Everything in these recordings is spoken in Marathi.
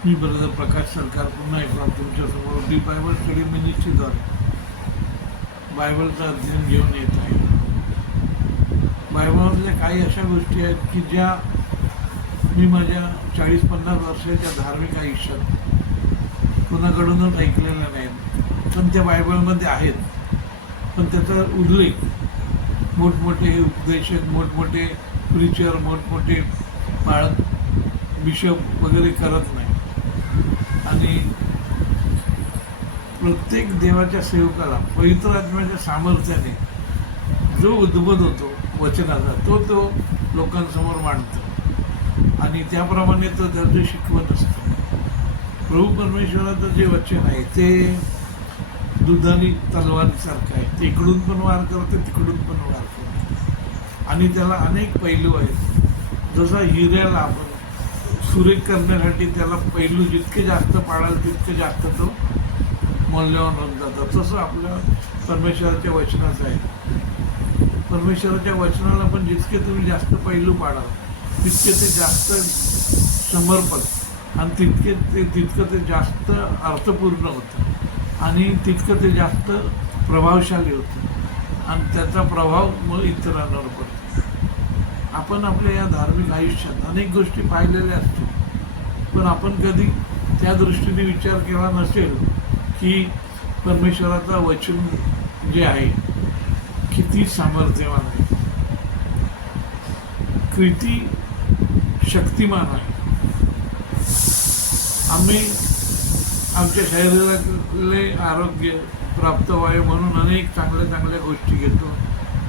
मी ब्रदर प्रकाश सरकार पुन्हा एकदा तुमच्यासमोर दी बायबल स्टडी मिनिस्ट्रीद्वारे बायबलचं अध्ययन घेऊन येत आहे. बायबलमधल्या काही अशा गोष्टी आहेत की ज्या मी माझ्या 40-50 वर्षाच्या धार्मिक आयुष्यात कोणाकडूनच ऐकलेल्या नाहीत, पण त्या बायबलमध्ये आहेत. पण त्याचा उल्लेख मोठमोठे उपदेशक, मोठमोठे प्रिचर, मोठमोठे पाळक, बिशप वगैरे करत नाही. आणि प्रत्येक देवाच्या सेवकाला पवित्र आत्म्याच्या सामर्थ्याने जो उद्बोध होतो वचनाचा तो लोकांसमोर मांडतो आणि त्याप्रमाणे तो त्याचं शिकवत असतो. प्रभू परमेश्वराचं जे वचन आहे ते दुधारी तलवारीसारखं आहे. ते इकडून पण वार करते, तिकडून पण वार करते आणि त्याला अनेक पैलू आहेत. जसा हिऱ्याला आपण सुरेख करण्यासाठी त्याला पैलू जितके जास्त पाडाल तितके जास्त तो मौल्यवान होत जातात. तसं आपल्या परमेश्वराच्या वचनाचं आहे. परमेश्वराच्या वचनाला पण जितके तुम्ही जास्त पैलू पाडाल तितके ते जास्त समर्पक आणि तितकं ते जास्त अर्थपूर्ण होतं आणि तितकं ते जास्त प्रभावशाली होतं आणि त्याचा प्रभाव मग इतरांवर पडतो. आपण आपल्या या धार्मिक आयुष्यात अनेक गोष्टी पाहिलेल्या असतील, पण आपण कधी त्या दृष्टीने विचार केला नसेल की परमेश्वराचा वचन जे आहे किती सामर्थ्यवान आहे, किती शक्तिमान आहे. आम्ही आमच्या शरीरातले आरोग्य प्राप्त व्हावे म्हणून अनेक चांगल्या चांगल्या गोष्टी घेतो,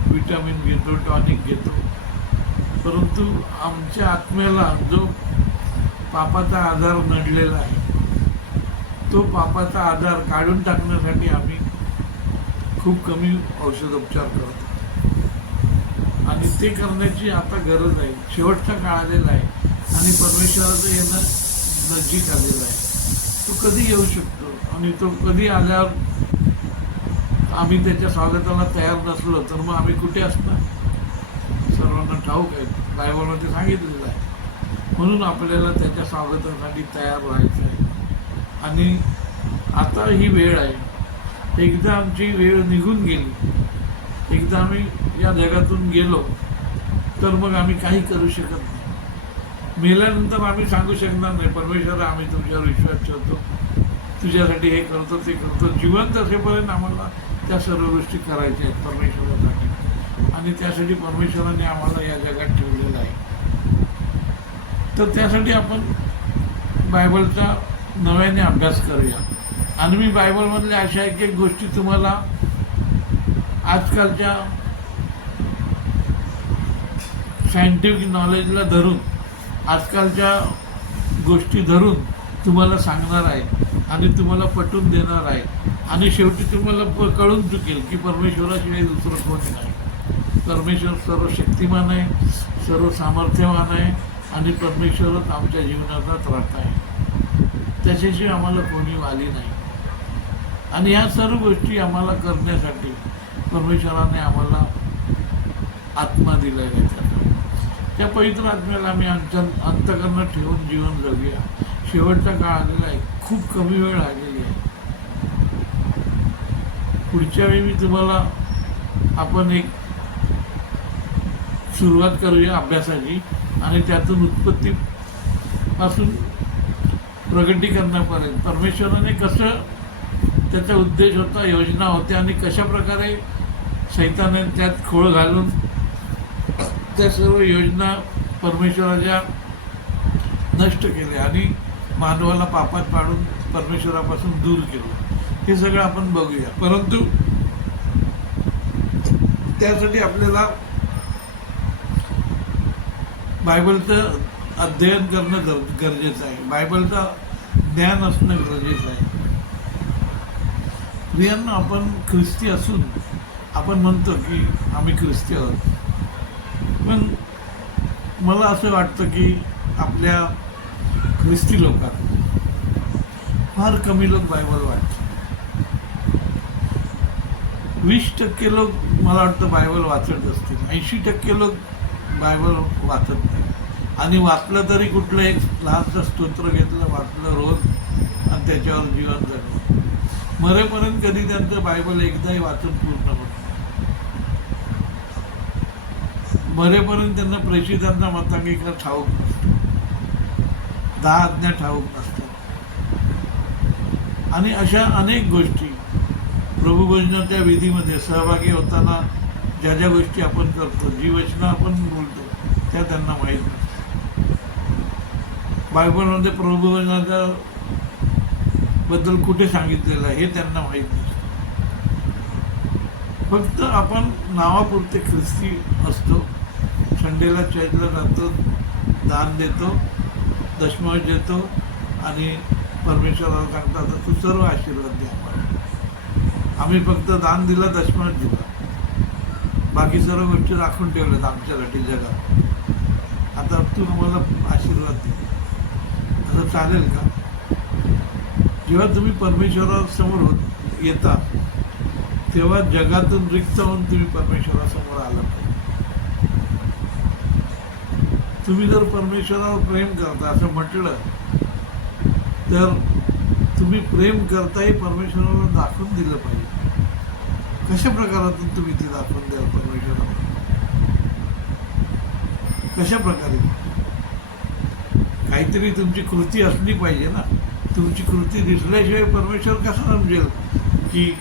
विटॅमिन घेतो, टॉनिक घेतो, परंतु आमच्या आत्म्याला जो पापाचा आधार नडलेला आहे तो पापाचा आधार काढून टाकण्यासाठी आम्ही खूप कमी औषधोपचार करतो आणि ते करण्याची आता गरज आहे. शेवटचा काळ आलेला आहे आणि परमेश्वराचं येणं नजीक आलेलं आहे. तो कधी येऊ शकतो आणि तो कधी आल्यावर आम्ही त्याच्या स्वागताला तयार नसलो तर मग आम्ही कुठे असणार? सर्वांना ठाऊक आहे, बायबलमध्ये सांगितलेलं आहे. म्हणून आपल्याला त्याच्या स्वागतासाठी तयार राहायचं आहे. आणि आता ही वेळ आहे. एकदा आमची वेळ निघून गेली, एकदा आम्ही या जगातून गेलो तर मग आम्ही काही करू शकत नाही. मेल्यानंतर आम्ही सांगू शकणार नाही परमेश्वर आम्ही तुझ्यावर विश्वास ठेवतो, तुझ्यासाठी हे करतो ते करतो. जिवंत असेपर्यंत आम्हाला त्या सर्व गोष्टी करायच्या आहेत परमेश्वरासाठी आणि त्यासाठी परमेश्वराने आम्हाला या जगात ठेवलेलं आहे. तर त्यासाठी आपण बायबलचा नव्याने अभ्यास करूया. आणि मी बायबलमधल्या अशा एक गोष्टी तुम्हाला आजकालच्या सायंटिफिक नॉलेजला धरून, आजकालच्या गोष्टी धरून तुम्हाला सांगणार आहे आणि तुम्हाला पटवून देणार आहे आणि शेवटी तुम्हाला कळून चुकेल की परमेश्वराशिवाय दुसरं कोण नाही. परमेश्वर सर्व शक्तिमान आहे, सर्व सामर्थ्यवान आहे आणि परमेश्वरच आमच्या जीवनाचा त्राता आहे. त्याच्याशिवाय आम्हाला कोणी वाली नाही. आणि या सर्व गोष्टी आम्हाला करण्यासाठी परमेश्वराने आम्हाला आत्मा दिला आहे. त्या पवित्र आत्म्याला आम्ही अंतःकरणात ठेवून जीवन जगूया. शेवटचा काळ आलेला आहे, खूप कमी वेळ आलेली आहे. पुढच्या वेळी मी तुम्हाला आपण एक सुरुवात करूया अभ्यासाची आणि त्यातून उत्पत्तीपासून प्रगटीकरणापर्यंत परमेश्वराने कसं त्याचा उद्देश होता, योजना होत्या आणि कशा प्रकारे शैताने त्यात खोळ घालून त्या सर्व योजना परमेश्वराच्या नष्ट केल्या आणि मानवाला पापात पाडून परमेश्वरापासून दूर केलं. हे सगळं आपण बघूया. परंतु त्यासाठी आपल्याला बायबलचं अध्ययन करणं गरजेचं आहे. बायबलचं ज्ञान असणं गरजेचं आहे. प्रियांना, आपण ख्रिस्ती असून आपण म्हणतो की आम्ही ख्रिस्ती आहोत, पण मला असं वाटतं की आपल्या ख्रिस्ती लोकांना फार कमी लोक बायबल वाचतात. 20% लोक मला वाटतं बायबल वाचत असतील, 80% लोक बायबल वाचत नाही. आणि वाचलं तरी कुठलं एक लहानसं स्तोत्र घेतलं, वाचलं रोज आणि त्याच्यावर जीवन जगलं. मरेपर्यंत कधी त्यांचं बायबल एकदाही वाचून पूर्ण होत नाही. मरेपर्यंत त्यांना प्रेषितांना मतांगीकार ठाऊक नसतं, 10 आज्ञा ठाऊक नसतात. आणि अशा अनेक गोष्टी प्रभुभजनाच्या विधीमध्ये सहभागी होताना ज्या ज्या गोष्टी आपण करतो, जी वचनं आपण बोलतो, त्या त्यांना माहीत नसतात. बायबलमध्ये प्रभुभजनाच्या बद्दल कुठे सांगितलेलं आहे हे त्यांना माहीत नसतं. फक्त आपण नावापुरते ख्रिस्ती असतो, संडेला चर्चला जातो, दान देतो, दशमांश देतो आणि परमेश्वराला सांगतात तू सर्व आशीर्वाद दे आम्हाला. आम्ही फक्त दान दिलं, दशमांश दिला, बाकी सर्व गोष्टी राखून ठेवल्यात आमच्यासाठी जगात. आता तू आम्हाला आशीर्वाद दे, असं चालेल का? जेव्हा तुम्ही परमेश्वरासमोर येता तेव्हा जगातून रिक्त होऊन तुम्ही परमेश्वरासमोर आला. तुम्ही जर परमेश्वरावर प्रेम करता असं म्हटलं तर तुम्ही प्रेम करताही परमेश्वराला दाखवून दिलं पाहिजे. कशा प्रकारातून तुम्ही ते दाखवून द्याल परमेश्वराला? कशा प्रकारे? काहीतरी तुमची कृती असली पाहिजे ना. तुमची कृती दिसल्याशिवाय परमेश्वर कसा समजेल की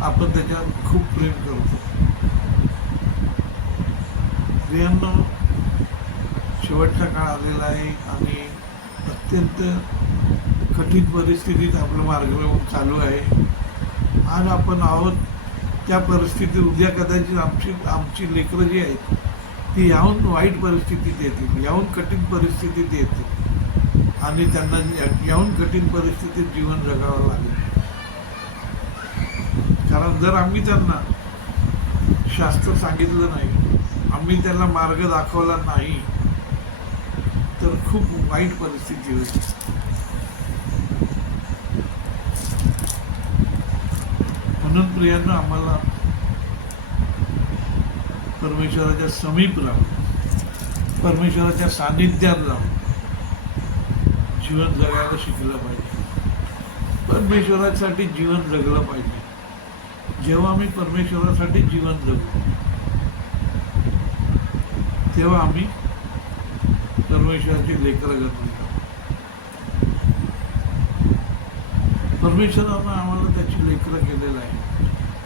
आपण त्याच्यात खूप प्रेम करतो? स्त्रियांना शेवटचा काळ आलेला आहे आणि अत्यंत कठीण परिस्थितीत आपलं मार्गक्रमण चालू आहे. आज आपण आहोत त्या परिस्थितीत, उद्या कदाचित आमची लेकरं जी आहेत ती याहून वाईट परिस्थितीत येतील, याहून कठीण परिस्थितीत येतील आणि त्यांना याहून कठीण परिस्थितीत जीवन जगावं लागेल. कारण जर आम्ही त्यांना शास्त्र सांगितलं नाही, आम्ही त्यांना मार्ग दाखवला नाही तर खूप वाईट परिस्थिती होईल. म्हणून प्रियांना आम्हाला परमेश्वराच्या समीप राहून, परमेश्वराच्या सानिध्यात राहून जीवन जगायला शिकलं पाहिजे. परमेश्वरासाठी जीवन जगलं पाहिजे. जेव्हा आम्ही परमेश्वरासाठी जीवन जगतो तेव्हा आम्ही परमेश्वराची लेकरं घडतो. परमेश्वरानं आम्हाला त्याची लेकरं केलेलं आहे.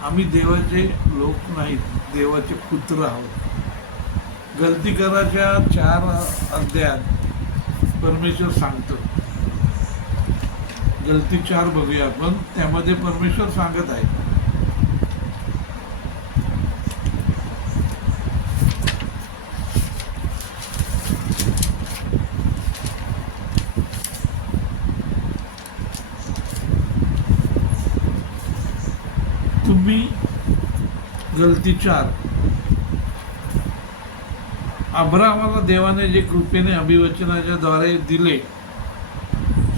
आम्ही देवाचे लोक नाहीत, देवाचे पुत्र आहोत. गलती कराच्या 4 अध्यायात परमेश्वर सांगतो. गलती 4 बघूया आपण. त्यामध्ये परमेश्वर सांगत आहे, तुम्ही गलती 4 अब्राहामाला देवाने जे कृपेने अभिवचनाच्या द्वारे दिले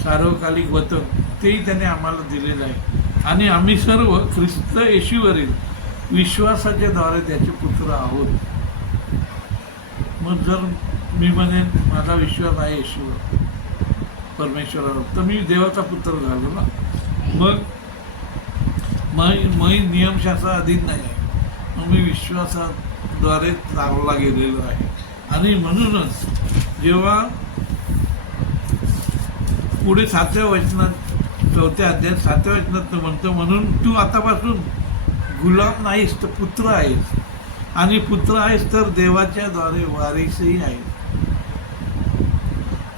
सार्वकालिक वचन, तेही त्याने आम्हाला दिलेलं आहे. आणि आम्ही सर्व ख्रिस्त येशूवरील विश्वासाच्या द्वारे त्याचे पुत्र आहोत. मग जर मी म्हणेन माझा विश्वास आहे येशूवर, परमेश्वरावर, तर मी देवाचा पुत्र झालो ना. मग नियमशास्त्रा अधीन नाही आहे, मग मी विश्वासाद्वारे चालवला गेलेलो आहे. आणि म्हणूनच जेव्हा पुढे 7व्या वचनात, 4थ्या अध्यायात 7व्या वचनात म्हणतो, म्हणून तू आतापासून गुलाम नाहीस तर पुत्र आहेस, आणि पुत्र आहेस तर देवाच्या द्वारे वारीसही आहेस.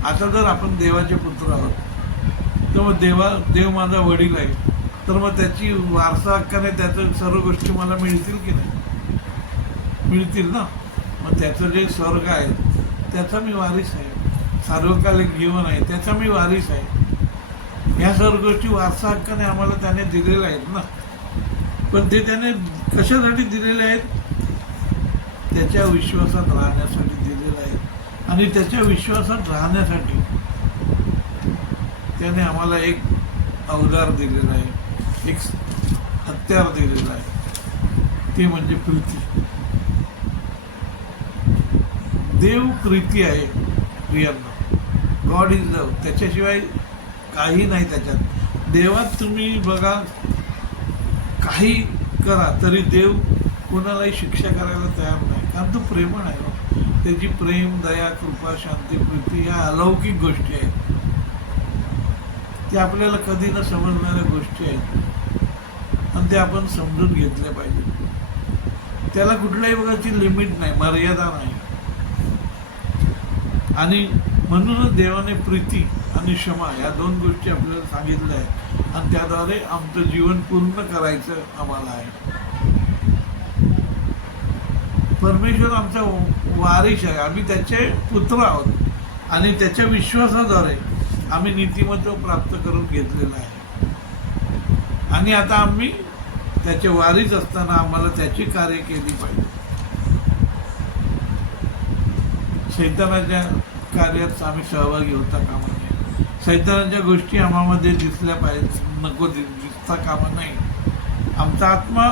आता जर आपण देवाचे पुत्र आहोत तर मग देव माझा वडील आहे, तर मग त्याची वारसा हक्काने त्याचं सर्व गोष्टी मला मिळतील की नाही? मिळतील ना. मग त्याचं जे स्वर्ग आहे त्याचा मी वारीस आहे, सार्वकालिक जीवन आहे त्याचा मी वारीस आहे. ह्या सर्व गोष्टी वारसा हक्काने आम्हाला त्याने दिलेल्या आहेत ना. पण ते त्याने कशासाठी दिलेले आहेत? त्याच्या विश्वासात राहण्यासाठी दिलेले आहेत. आणि त्याच्या विश्वासात राहण्यासाठी त्याने आम्हाला एक अवजार दिलेला आहे, एक हत्यार दिलेला आहे, ते म्हणजे प्रीती. देव प्रीती आहे. प्रियांना. गॉड इज लव्ह, त्याच्याशिवाय काही नाही त्याच्यात. देवात तुम्ही बघा, काही करा तरी देव कोणालाही शिक्षा करायला तयार नाही, कारण तो प्रेमळ आहे. त्याची प्रेम, दया, कृपा, शांती, प्रीती ह्या अलौकिक गोष्टी आहेत. त्या आपल्याला कधी न समजणाऱ्या गोष्टी आहेत आणि ते आपण समजून घेतल्या पाहिजे. त्याला कुठल्याही प्रकारची लिमिट नाही, मर्यादा नाही. आणि म्हणूनच देवाने प्रीती आणि क्षमा या दोन गोष्टी आपल्याला सांगितल्या आहेत आणि त्याद्वारे आमचं जीवन पूर्ण करायचं आम्हाला आहे. परमेश्वर आमचा वारिस आहे, आम्ही त्याचे पुत्र आहोत आणि त्याच्या विश्वासाद्वारे आम्ही नीतिमत्व प्राप्त करून घेतलेलं आहे. आणि आता आम्ही त्याचे वारिस असताना आम्हाला त्याची कार्य केली पाहिजे. शैतानाच्या कार्यात आम्ही सहभागी होता कामा नये. शैतानाच्या गोष्टी आम्हामध्ये दिसल्या पाहिजे, नको दिसता कामा नाही. आमचा आत्मा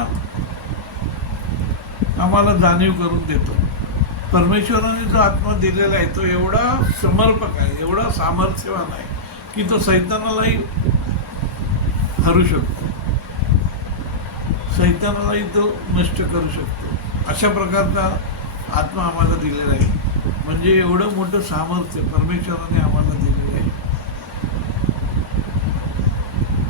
आम्हाला जाणीव करून देतो. परमेश्वराने जो आत्मा दिलेला आहे तो एवढा समर्पक आहे, एवढा सामर्थ्यवान आहे की तो शैतानालाही हरू शकतो, शैतानालाही तो नष्ट करू शकतो. अशा प्रकारचा आत्मा आम्हाला दिलेला आहे. म्हणजे एवढं मोठं सामर्थ्य परमेश्वराने आम्हाला दिलेलं आहे.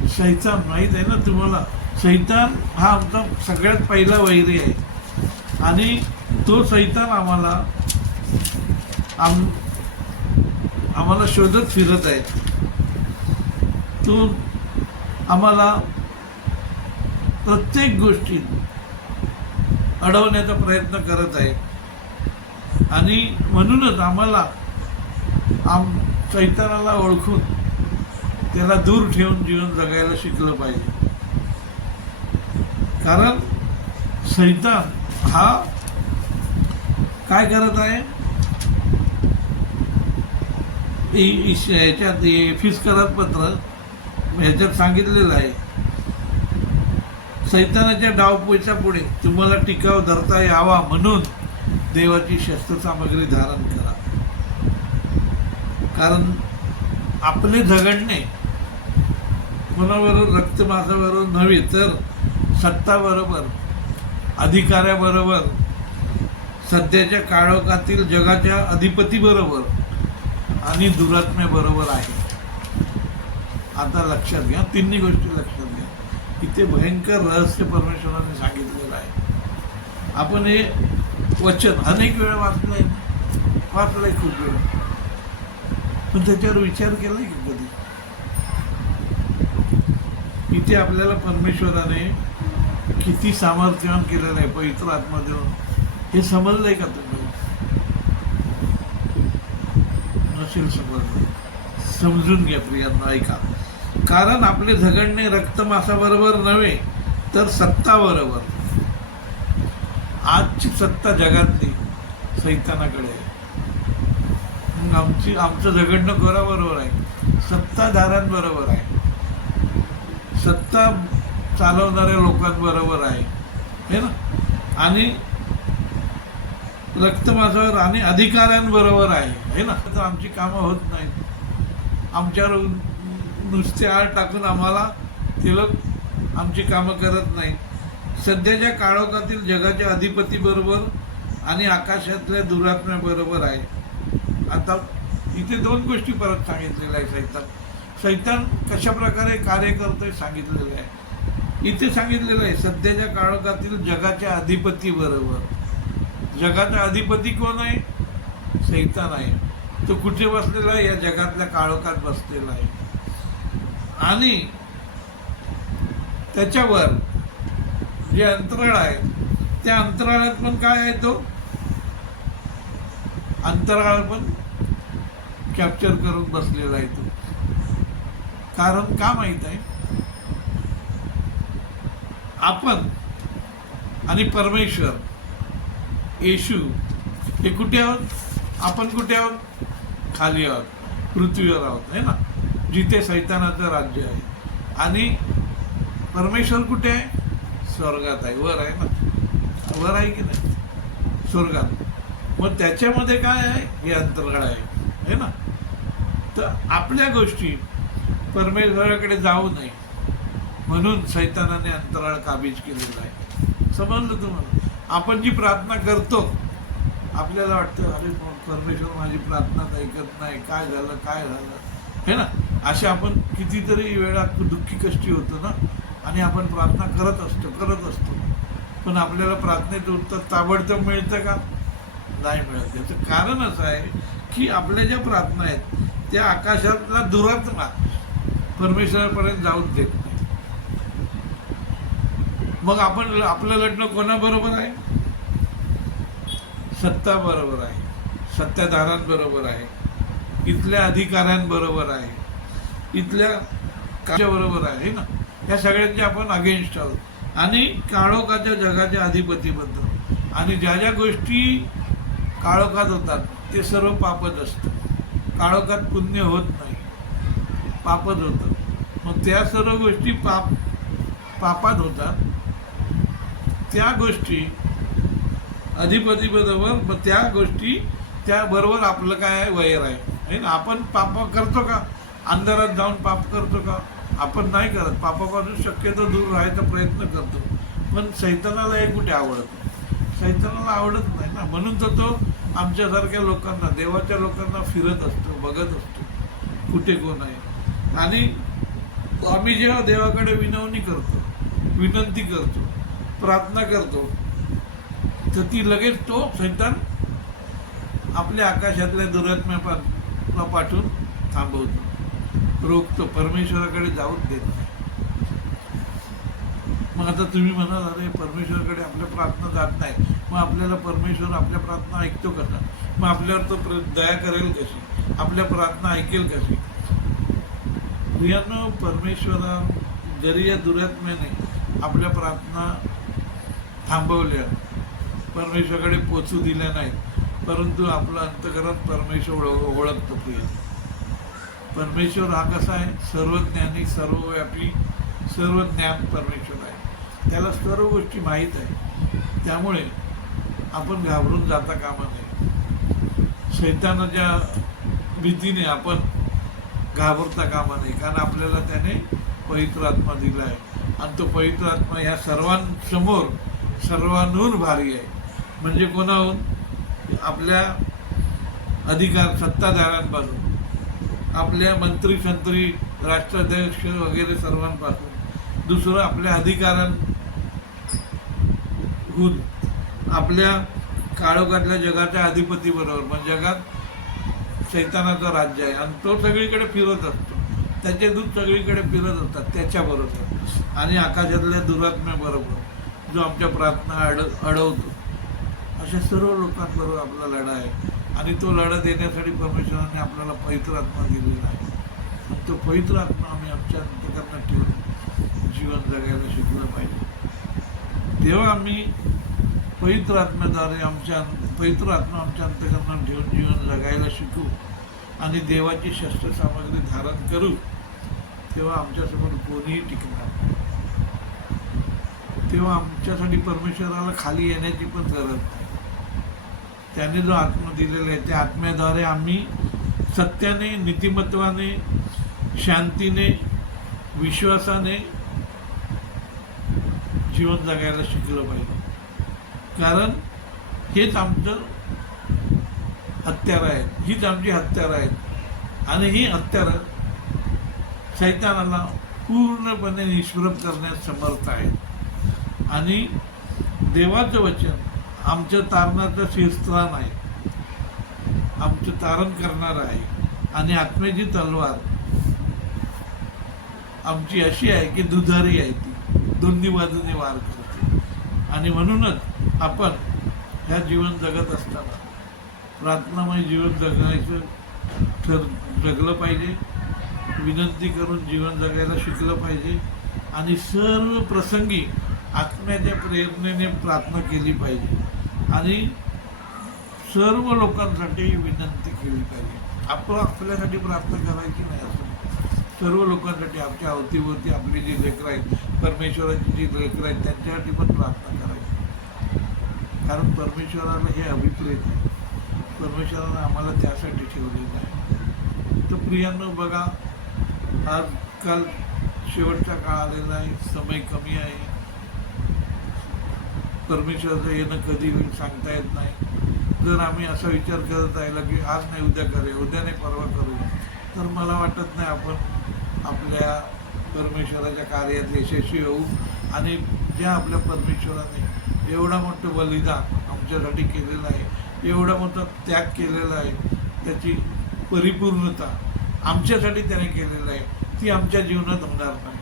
शैतान माहीत आहे ना तुम्हाला, शैतान हा आमचा सगळ्यात पहिला वैरी आहे आणि तो शैतान आम्हाला शोधत फिरत आहे. तो आम्हाला प्रत्येक गोष्टीत अडवण्याचा प्रयत्न करत आहे आणि म्हणूनच आम्हाला शैतानाला ओळखून त्याला दूर ठेवून जीवन जगायला शिकलं पाहिजे. कारण शैतान हा काय करत आहे, ह्याच्यात एफिसकरात पत्र ह्याच्यात सांगितलेलं आहे, शैतानाच्या डावपेचा पुढे तुम्हाला टिकाव धरता यावा म्हणून देवाची शस्त्रसामग्री धारण करा. कारण आपले झगडणे कोणाबरोबर, रक्तमांसाबरोबर नव्हे तर सत्ताबरोबर, अधिकाऱ्याबरोबर, सध्याच्या काळोखातील जगाच्या अधिपतीबरोबर आणि दुरात्म्याबरोबर आहे. आता लक्षात घ्या, तिन्ही गोष्टी लक्षात घ्या. इथे भयंकर रहस्य परमेश्वराने सांगितलेलं आहे. आपण हे वचन अनेक वेळा वाचलंय खूप वेळा, पण त्याच्यावर विचार केलाय की कधी? इथे आपल्याला परमेश्वराने किती सामर्थ्यवान केलेलं आहे पवित्र आत्मा देऊन, हे समजलंय का तुम्हाला? नसेल समजलं, समजून घ्या प्रियांनो, ऐका. कारण आपले झगडणे रक्तमांसाबरोबर नव्हे तर सत्ताबरोबर. आजची सत्ता जगातली सैतानाकडे आहे. आमचं झगडणं कोणाबरोबर आहे? सत्ताधाऱ्यांबरोबर आहे, सत्ता चालवणाऱ्या लोकांबरोबर आहे, हे ना. आणि रक्तमांसावर आणि अधिकाऱ्यांबरोबर आहे, हे ना. तर आमची कामं होत नाहीत. आमच्यावर नुसते आळ टाकून आम्हाला ते लोक आमची कामं करत नाही. सध्याच्या काळोखातील जगाच्या अधिपतीबरोबर आणि आकाशातल्या दुरात्म्याबरोबर आहे. आता इथे दोन गोष्टी परत सांगितलेल्या आहे. शैतान कशा प्रकारे कार्य करतोय सांगितलेलं आहे. इथे सांगितलेलं आहे सध्याच्या काळोखातील जगाच्या अधिपती बरोबर. जगाचा अधिपती कोण आहे? शैतान आहे. तो कुठे बसलेला आहे? या जगातल्या काळोखात बसलेला आहे. आणि त्याच्यावर जे अंतराळ आहे त्या अंतराळात पण काय आहे? तो अंतराळ पण कॅप्चर करून बसलेला आहे तो. कारण का माहित आहे? आपण आणि परमेश्वर येशू हे कुठे आहोत? आपण कुठे आहोत? खाली आहोत, पृथ्वीवर आहोत, है ना, जिथे सैतानाचं राज्य आहे. आणि परमेश्वर कुठे आहे? स्वर्गात आहे, वर आहे ना, वर आहे की नाही? स्वर्गात. मग त्याच्यामध्ये काय आहे? हे अंतराळ आहे, आहे ना. तर आपल्या गोष्टी परमेश्वराकडे जाऊ नये म्हणून सैतानाने अंतराळ काबीज केलेला आहे. समजलं तुम्हाला? आपण जी प्रार्थना करतो आपल्याला वाटतं अरे परमेश्वर माझी प्रार्थनाच ऐकत नाही, काय झालं है ना. असे आपण कितीतरी वेळा दुःखी कष्टी होतो ना, आणि आपण प्रार्थना करत असतो पण आपल्याला प्रार्थनेचं उत्तर ताबडतोब मिळतं का? नाही मिळत. याचं कारण असं आहे की आपल्या ज्या प्रार्थना आहेत त्या आकाशातला दुरात्मा परमेश्वरापर्यंत जाऊन देत नाही. मग आपलं लढणं कोणाबरोबर आहे? सत्ता बरोबर आहे, सत्ताधाऱ्यांबरोबर आहे, इथल्या अधिकाऱ्यांबरोबर आहे, इथल्या बरोबर आहे ना. या सगळ्यांचे आपण अगेन्स्ट आहोत आणि काळोखाच्या जगाच्या अधिपतीबद्दल. आणि ज्या ज्या गोष्टी काळोखात होतात ते सर्व पापच असतं. काळोखात पुण्य होत नाही, पापच होतं. मग त्या सर्व गोष्टी पापात होतात. त्या गोष्टी अधिपतीबरोबर, मग त्या गोष्टी त्याबरोबर आपलं काय आहे? वैर आहे ना. आपण पाप करतो का? अंधारात जाऊन पाप करतो का? आपण नाही करत. पापापासून शक्यतो दूर राहायचा प्रयत्न करतो. पण सैतानाला हे कुठे आवडत? सैतानाला आवडत नाही ना. म्हणून तर तो आमच्यासारख्या लोकांना, देवाच्या लोकांना फिरत असतो, बघत असतो कुठे कोण आहे. आणि आम्ही जेव्हा देवाकडे विनवणी करतो, विनंती करतो, प्रार्थना करतो, तर ती लगेच तो सैतान आपल्या आकाशातल्या दुरात्म्याला पाठवून थांबवतो, रोखतो, परमेश्वराकडे जाऊन देत नाही. मग आता तुम्ही म्हणाल अरे परमेश्वराकडे आपल्या प्रार्थना जात नाही, मग आपल्याला परमेश्वर आपल्या प्रार्थना ऐकतो कसा? मग आपल्यावर तो दया करेल कशी? आपल्या प्रार्थना ऐकेल कशी? प्रियांनो, परमेश्वरा जरी या दुरात्म्याने आपल्या प्रार्थना थांबवल्या, परमेश्वराकडे पोचू दिल्या नाहीत, परंतु आपलं अंतःकरण परमेश्वर ओळखतो. प्रिय, परमेश्वर हा कसा आहे? सर्वज्ञानी, सर्वव्यापी, सर्व ज्ञान परमेश्वर आहे. त्याला सर्व गोष्टी माहीत आहे. त्यामुळे आपण घाबरून जाता कामा नये. शैतानाच्या भीतीने आपण घाबरता कामा नये. कारण आपल्याला त्याने पवित्र आत्मा दिला आहे आणि तो पवित्र आत्मा ह्या सर्वांसमोर सर्वांहून भारी आहे. म्हणजे कोणाहून? आपल्या अधिकार सत्ताधाऱ्यांपासून, आपल्या मंत्री संत्री, राष्ट्राध्यक्ष वगैरे सर्वांपासून. दुसरं आपल्या अधिकाऱ्यांहून, आपल्या काळोखातल्या जगाच्या अधिपतीबरोबर. म्हणजे जगात शैतानाचं राज्य आहे आणि तो सगळीकडे फिरत असतो, त्याचे दूत सगळीकडे फिरत असतात त्याच्याबरोबर. आणि आकाशातल्या दुरात्म्याबरोबर जो आमच्या प्रार्थना अडवतो. अशा सर्व लोकांबरोबर आपला लढा आहे. आणि तो लढा देण्यासाठी परमेश्वराने आपल्याला पवित्र आत्मा दिलेला आहे. आणि तो पवित्र आत्मा आम्ही आमच्या अंतःकरणात ठेवून जीवन जगायला शिकलं पाहिजे. तेव्हा आम्ही पवित्र आत्म्याद्वारे पवित्र आत्मा आमच्या अंतःकरणात ठेवून जीवन जगायला शिकू आणि देवाची शस्त्रसामग्री धारण करू. तेव्हा आमच्यासमोर कोणीही टिकणार. तेव्हा आमच्यासाठी परमेश्वराला खाली येण्याची पण गरज नाही. त्याने जो आत्मा दिलेला आहे त्या आत्म्याद्वारे आम्ही सत्याने, नीतिमत्वाने, शांतीने, विश्वासाने जीवन जगायला शिकलं पाहिजे. कारण हेच आमचं हत्यार आहे, हीच आमची हत्यारं आहेत. आणि ही हत्यारं सैतानाला पूर्णपणे निष्प्रभ करण्यास समर्थ आहेत. आणि देवाचं वचन आमचं तारणाचं शीर्षस्थान आहे, आमचं तारण करणार आहे. आणि आत्म्याची तलवार आमची अशी आहे की दुधारी आहे, ती दोन्ही बाजूने वार करते. आणि म्हणूनच आपण ह्या जीवन जगत असताना प्रार्थनामय जीवन जगलं पाहिजे. विनंती करून जीवन जगायला शिकलं पाहिजे. आणि सर्व प्रसंगी आत्म्याच्या प्रेरणेने प्रार्थना केली पाहिजे. आणि सर्व लोकांसाठी विनंती केली पाहिजे. आपण आपल्यासाठी प्रार्थना करायची नाही, असं सर्व लोकांसाठी, आमच्या अवतीभोवती आपली जी लेकरं आहेत, परमेश्वराची जी लेकरं आहेत, त्यांच्यासाठी पण प्रार्थना करायची. कारण परमेश्वराला हे अभिप्रेत आहे. परमेश्वरानं आम्हाला त्यासाठी ठेवलेलं आहे. प्रियांनो बघा, आजकाल शेवटचा काळ आलेला आहे, समय कमी आहे, परमेश्वराचं येणं कधी होईल सांगता येत नाही. जर आम्ही असा विचार करत राहिला की आज नाही उद्या करूया, उद्या नाही परवा करूया, तर मला वाटत नाही आपण आपल्या परमेश्वराच्या कार्यात यशस्वी होऊ. आणि ज्या आपल्या परमेश्वराने एवढा मोठं बलिदान आमच्यासाठी केलेलं आहे, एवढा मोठा त्याग केलेला आहे, त्याची परिपूर्णता आमच्यासाठी त्याने केलेलं आहे, ती आमच्या जीवनात होणार नाही.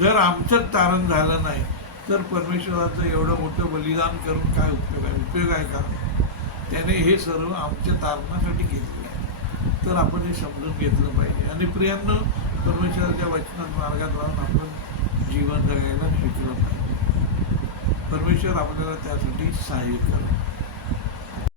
जर आमचं तारण झालं नाही तर परमेश्वराचं एवढं मोठं बलिदान करून काय उपयोग आहे? उपयोग आहे का? त्याने हे सर्व आमच्या तारणासाठी केलेलं आहे. तर आपण हे समजून घेतलं पाहिजे. आणि प्रियांनो, परमेश्वराच्या वचनात मार्गात राहून आपण जीवन जगायला शिकलं पाहिजे. परमेश्वर आपल्याला त्यासाठी सहाय्य करेल.